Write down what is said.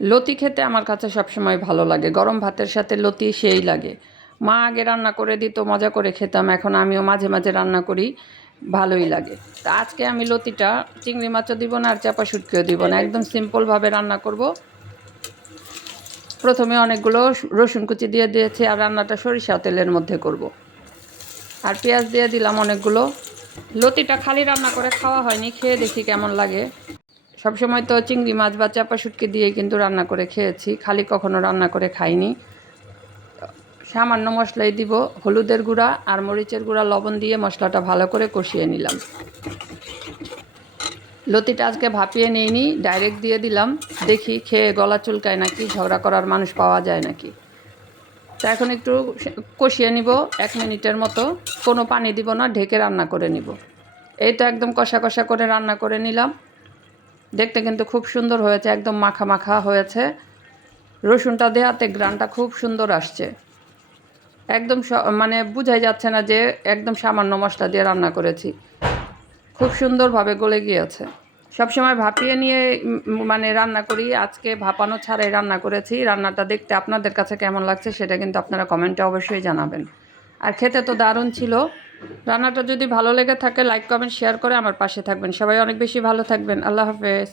লতি খেতে আমার কাছে সবসময় ভালো লাগে, গরম ভাতের সাথে লতি সেই লাগে। মা আগে রান্না করে দিত, মজা করে খেতাম, এখন আমিও মাঝে মাঝে রান্না করি, ভালোই লাগে। তা আজকে আমি লতিটা চিংড়ি মাছও দিব না আর চাপা শুটকিও দিব না, একদম সিম্পলভাবে রান্না করব। প্রথমে অনেকগুলো রসুন কুচি দিয়ে দিয়েছি আর রান্নাটা সরিষা তেলের মধ্যে করব। আর পেঁয়াজ দিয়ে দিলাম অনেকগুলো। লতিটা খালি রান্না করে খাওয়া হয়নি, খেয়ে দেখি কেমন লাগে। সবসময় তো চিংড়ি মাছ বা চাপা শুটকি দিয়ে কিন্তু রান্না করে খেয়েছি, খালি কখনো রান্না করে খাইনি। সামান্য মশলাই দিব, হলুদের গুঁড়া আর মরিচের গুঁড়া, লবণ দিয়ে মশলাটা ভালো করে কষিয়ে নিলাম। লতিটা আজকে ভাপিয়ে নিইনি, ডাইরেক্ট দিয়ে দিলাম। দেখি খেয়ে গলা চুলকায় নাকি, ঝগড়া করার মানুষ পাওয়া যায় নাকি। তা এখন একটু কষিয়ে নিব 1 মিনিটের মতো, কোনো পানি দিব না, ঢেকে রান্না করে নিব। এই তো একদম কষা কষা করে রান্না করে নিলাম। দেখতে কিন্তু খুব সুন্দর হয়েছে, একদম মাখা মাখা হয়েছে। রসুনটা দেওয়াতে গ্রানটা খুব সুন্দর আসছে, একদম মানে বোঝাই যাচ্ছে না যে একদম সামান্য মশলা দিয়ে রান্না করেছি, খুব সুন্দরভাবে গলে গিয়েছে। সবসময় ভাপিয়ে নিয়ে মানে রান্না করি, আজকে ভাপানো ছাড়াই রান্না করেছি। রান্নাটা দেখতে আপনাদের কাছে কেমন লাগছে সেটা কিন্তু আপনারা কমেন্টে অবশ্যই জানাবেন। আর খেতে তো দারুণ ছিল। রান্নাটা যদি ভালো লেগে থাকে লাইক কমেন্ট শেয়ার করে আমার পাশে থাকবেন। সবাই অনেক বেশি ভালো থাকবেন। আল্লাহ হাফেজ।